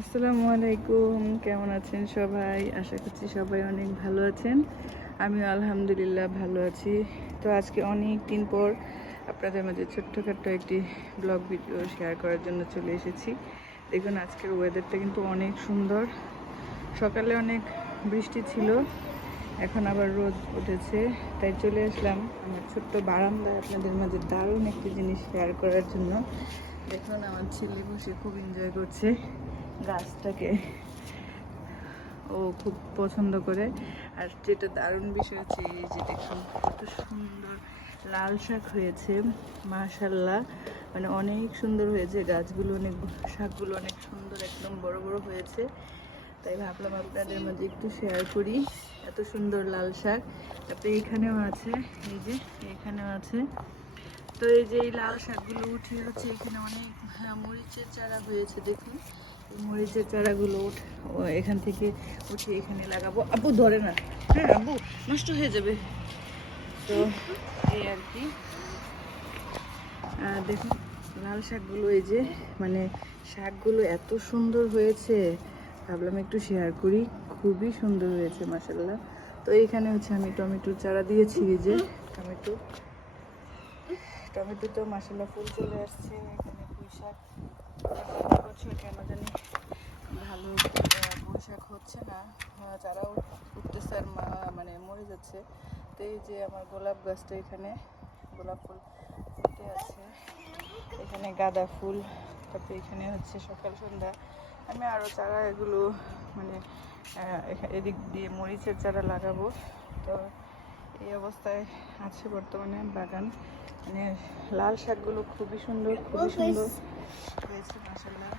আসসালামু আলাইকুম, কেমন আছেন সবাই? আশা করছি সবাই অনেক ভালো আছেন। আমিও আলহামদুলিল্লাহ ভালো আছি। তো আজকে অনেক দিন পর আপনাদের মাঝে ছোট্টখাট্ট একটি ব্লগ ভিডিও শেয়ার করার জন্য চলে এসেছি। দেখুন আজকের ওয়েদারটা কিন্তু অনেক সুন্দর। সকালে অনেক বৃষ্টি ছিল, এখন আবার রোদ উঠেছে। তাই চলে আসলাম আমার ছোট্ট বারান্দায় আপনাদের মাঝে দারুণ একটি জিনিস শেয়ার করার জন্য। দেখুন আমার ছেলে বসে খুব এনজয় করছে গাছটাকে, ও খুব পছন্দ করে। আর যেটা দারুণ বিষয় হচ্ছে এই যে দেখুন কত সুন্দর লাল শাক হয়েছে, মাশাল্লাহ। মানে অনেক সুন্দর হয়েছে গাছগুলো, অনেক শাকগুলো অনেক সুন্দর, একদম বড় বড় হয়েছে। তাই ভাবলাম আপনাদের মাঝে একটু শেয়ার করি। এত সুন্দর লাল শাক। তারপরে এখানেও আছে, এই যে এখানেও আছে। তো এই যে এই লাল শাকগুলো উঠিয়ে হচ্ছে এখানে অনেক মরিচের চারা হয়েছে। দেখুন এই মরিচের চারাগুলো এখান থেকে উঠিয়ে এখানে লাগাবো। আব্বু ধরে না, হ্যাঁ আব্বু নষ্ট হয়ে যাবে। তো এই আর কি, দেখুন লাল শাকগুলো, এই যে মানে শাকগুলো এত সুন্দর হয়েছে, ভাবলাম একটু শেয়ার করি। খুবই সুন্দর হয়েছে মাশাল্লাহ। তো এইখানে হচ্ছে আমি টমেটোর চারা দিয়েছি, এই যে টমেটো টমেটো তো মাশাল্লাহ ফুল চলে আসছে। এখানে পুঁই শাক, বছর কেন জানি ভালো পুঁই শাক হচ্ছে না, চারাও উঠতেছে আর মানে মরে যাচ্ছে। তো এই যে আমার গোলাপ গাছটা, এখানে গোলাপ ফুল ফুটে আছে, এখানে গাঁদা ফুল, তারপরে এখানে হচ্ছে সকাল সন্ধ্যা আমি আরও চারা এগুলো মানে এদিক দিয়ে মরিচের চারা লাগাবো। তো এই অবস্থায় আছে বর্তমানে বাগান। মানে লাল শাকগুলো খুবই সুন্দর, খুবই সুন্দর হয়েছে মাশাল্লাহ।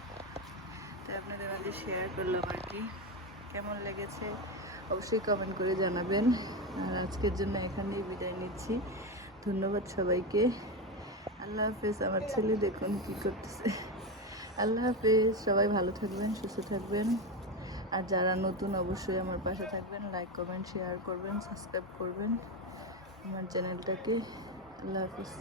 তাই আপনাদের মাঝে শেয়ার করলাম আর কি। কেমন লেগেছে অবশ্যই কমেন্ট করে জানাবেন। আর আজকের জন্য এখানেই বিদায় নিচ্ছি। ধন্যবাদ সবাইকে। আল্লাহ হাফেজ। আমার ছেলে দেখুন কি করতেছে। আল্লাহ হাফেজ, সবাই ভালো থাকবেন, সুস্থ থাকবেন। আর যারা নতুন অবশ্যই আমার পাশে থাকবেন, লাইক কমেন্ট শেয়ার করবেন, সাবস্ক্রাইব করবেন আমার চ্যানেলটাকে। আল্লাহ হাফিজ।